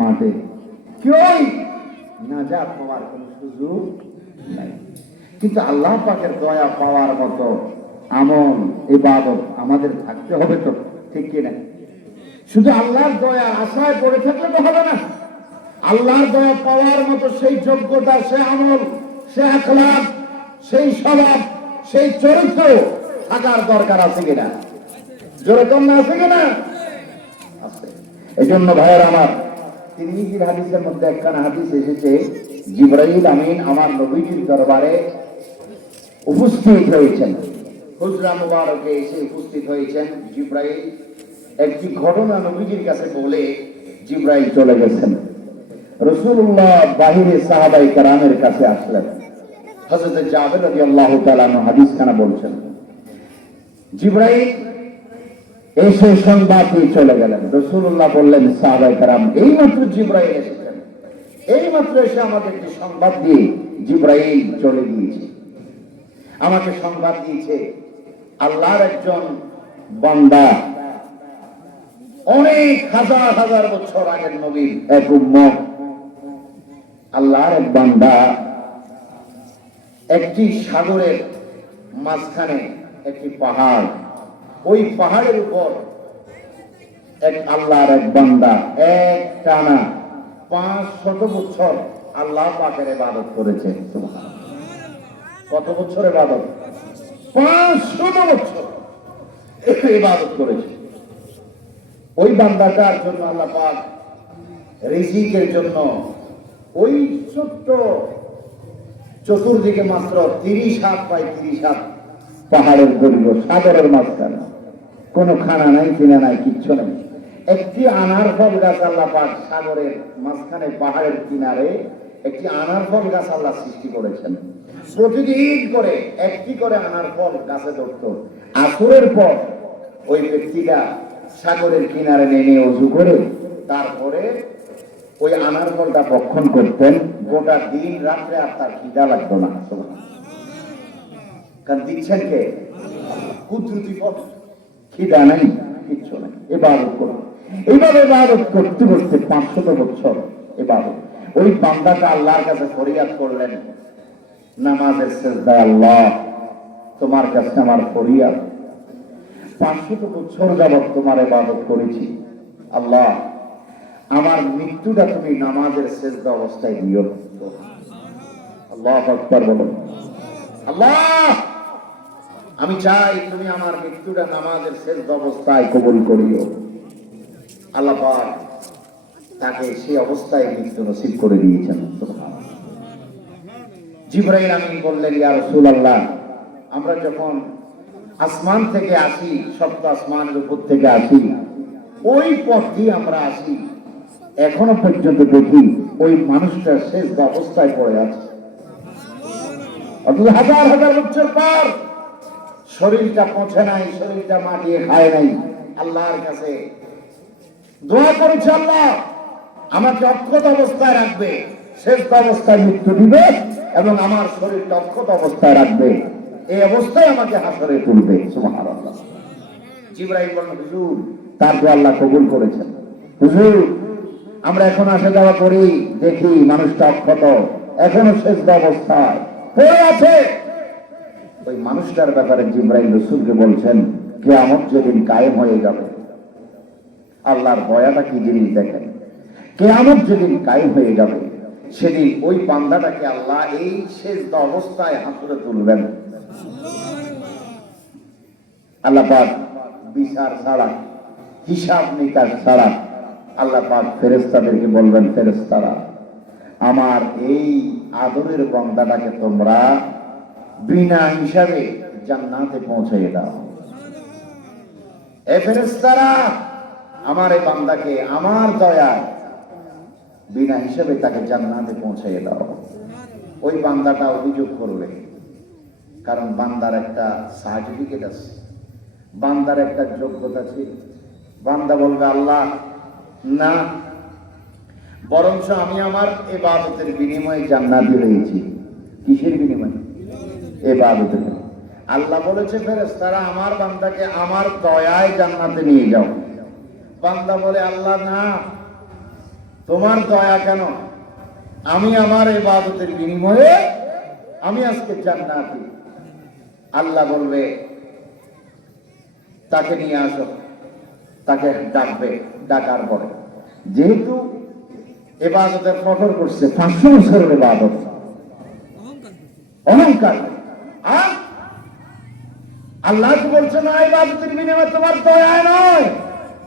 মাঠে কেউই নাজাত পাওয়ার কোন সুযোগ নাই। কিন্তু আল্লাহ পাকের দয়া পাওয়ার মতো আমল ইবাদত আমাদের থাকতে হবে তো, ঠিক কিনা? শুধু আল্লাহর দয়া আশায় পড়ে থাকলে তো হবে না। আল্লাহর দয়া পাওয়ার মতো সেই যোগ্যতা, সে আমল, সে আখলাক, সেই স্বভাব, সেই চরিত্র থাকার দরকার আছে কিনা? যেরকম না আছে কিনা? আছে। এই জন্য ভাইয়ের আমার, তিরমিজির হাদিসের মধ্যে একখানা হাদিস এসেছে, জিবরাইল আমিন আমার নবীজির দরবারে উপস্থিত হয়েছেন। হুজরা মুবারকে এসে উপস্থিত হয়েছেন। জিবরাইল একটি ঘটনা নবীজির কাছে বলে জিবরাইল চলে গেছেন। রাসূলুল্লাহ বাহিরে সাহাবায়ে কেরামের কাছে আসলেন। হযরত জাবের রাদিয়াল্লাহু তাআলা হাদিস খানা বলছেন, জিবরাইল এসে সংবাদ দিয়ে চলে গেলেন। রাসূলুল্লাহ বললেন, সাহাবায়ে কেরাম, এইমাত্র জিবরাইল এসেছেন, এইমাত্র এসে আমাদেরকে সংবাদ দিয়ে জিবরাইল চলে গিয়েছে। আমাকে সংবাদ দিয়েছে আল্লাহর একজন বান্দা, অনেক হাজার হাজার বছর আগের নবীর এক উম্মত, আল্লাহর এক বান্দা একটি সাগরের মাঝখানে একটি পাহাড়, ওই পাহাড়ের উপর এক আল্লাহর এক বান্দা এক টানা 500 বছর আল্লাহ পাকের ইবাদত করেছে। কত বছর ইবাদত? 500 বছর ইবাদত করেছে। ওই বান্দাটার জন্য আল্লাহ পাক রিজিকের জন্য ওই ছোট্ট চতুর্দিকে মাত্র 30 হাত বাই 30 হাত পাহাড়ের দৈর্ঘ্য, সাগরের মাঝখানে কোনো খানা নাই, কিনা নাই, কিচ্ছু নেই। একটি আনার ফল গাছ আল্লাহ পাক সাগরের মাঝখানে পাহাড়ের কিনারে একটি আনার ফল গাছ আল্লাহ সৃষ্টি করেছেন। প্রতিদিন করে একটি করে আনার ফল গাছে ধরত। আসরের পর ওই ব্যক্তিটা সাগরের কিনারে নেমে ওযু করে তারপরে ওই আনার ফলটা ভক্ষণ করতেন। গোটা দিন রাত্রে আর তার খিদা লাগতো না। কারণ দিচ্ছেন কে? কুদরতি ফল, খিদা নাই, কিচ্ছু নাই। ইবাদত করো, এইভাবে ইবাদত করতে করতে 500 বছর ইবাদত। ওই বান্দাটা আল্লাহর কাছে ফরিয়াদ করলেন নামাজের সিজদায়, আল্লাহ তোমার কাছে আমার ফরিয়াদ, 500 বছর যাবত তোমার ইবাদত করেছি, আল্লাহ আমার মৃত্যুটা তুমি নামাজের সিজদা অবস্থায় দিও। আল্লাহু আকবার বলুন। আল্লাহ আমি চাই তুমি আমার মৃত্যুটা নামাজের সিজদা অবস্থায় কবুল করিও। আল্লাহ পাক তাকে সেই অবস্থায় মৃত্যু নসিব করে দিয়েছেন। জিবরাইল আমিন বললেন, ইয়া রাসূলুল্লাহ, আমরা যখন আসমান থেকে আসি, সপ্ত আসমানের উপর থেকে আসি, ওই পথ দিয়ে আমরা আসি, এখনো পর্যন্ত দেখি ওই মানুষটা শেষ অবস্থায় পড়ে আছে। অথচ হাজার হাজার বছর পর শরীরটা পৌঁছে নাই, শরীরটা মাটিয়ে খায় নাই। আল্লাহর কাছে দোয়া করেছে, আল্লাহ আমাকে অক্ষত অবস্থায় রাখবে, শেষ অবস্থায় মৃত্যু দিবে এবং আমার শরীরটা অক্ষত অবস্থায় রাখবে, এই অবস্থায় আমাকে হাসরে তুলবে। সুবহানাল্লাহ। জিবরাইল বলেন, হুজুর তারপর আল্লাহ কবুল করেছেন। হুজুর আমরা এখন আসা যাওয়া করি, দেখি মানুষটা অক্ষত এখনো শেষ অবস্থায় পড়ে আছে। ওই মানুষটার ব্যাপারে জিবরাইল রাসূলকে বলছেন, কিয়ামত যেদিন কায়েম হয়ে যাবে, আল্লাহর দয়াটা কি জিনিস দেখেন, কিয়ামত যেদিন কায়েম হয়ে যাবে সেদিন ওই বান্দাটাকে আল্লাহ এই শেষ অবস্থায় হাসরে তুলবেন। আল্লাহ পাক বিচার ছাড়া, হিসাব নিকাশ ছাড়া আল্লাহ পাক ফেরেশতাদেরকে বলবেন, ফেরেশতারা আমার এই আদরের বান্দাটাকে তোমরা বিনা হিসাবে জান্নাতে পৌঁছাইয়ে দাও। এ ফেরেশতারা আমার এই বান্দাকে আমার দয়া বিনা হিসাবে তাকে জান্নাতে পৌঁছাইয়ে দাও। ওই বান্দাটা অভিযোগ করবে, কারণ বান্দার একটা সার্টিফিকেট আছে, বান্দার একটা যোগ্যতা ছিল। বান্দা বলবে, আল্লাহ না, বরঞ্চ আমি আমার ইবাদতের বিনিময়ে জান্নাতি হয়েছি। কিসের বিনিময়ে? ইবাদতের। আল্লাহ বলেছে, ফেরেশতারা আমার বান্দাকে আমার দয়ায় জান্নাতে নিয়ে যাও। বান্দা বলে, আল্লাহ না, তোমার দয়া কেন? আমি আমার ইবাদতের বিনিময়ে আমি আজকে জান্নাতি। আল্লাহ বলবে তাকে নিয়ে আসো, তাকে ডাকবে। ডাকার পরে যেহেতু ইবাদতের ফখর করছে, 500 বছরের ইবাদত, অহংকার, আর আল্লাহ তো বলছে না ইবাদতের বিনিময়ে তোমার দয়া নয়,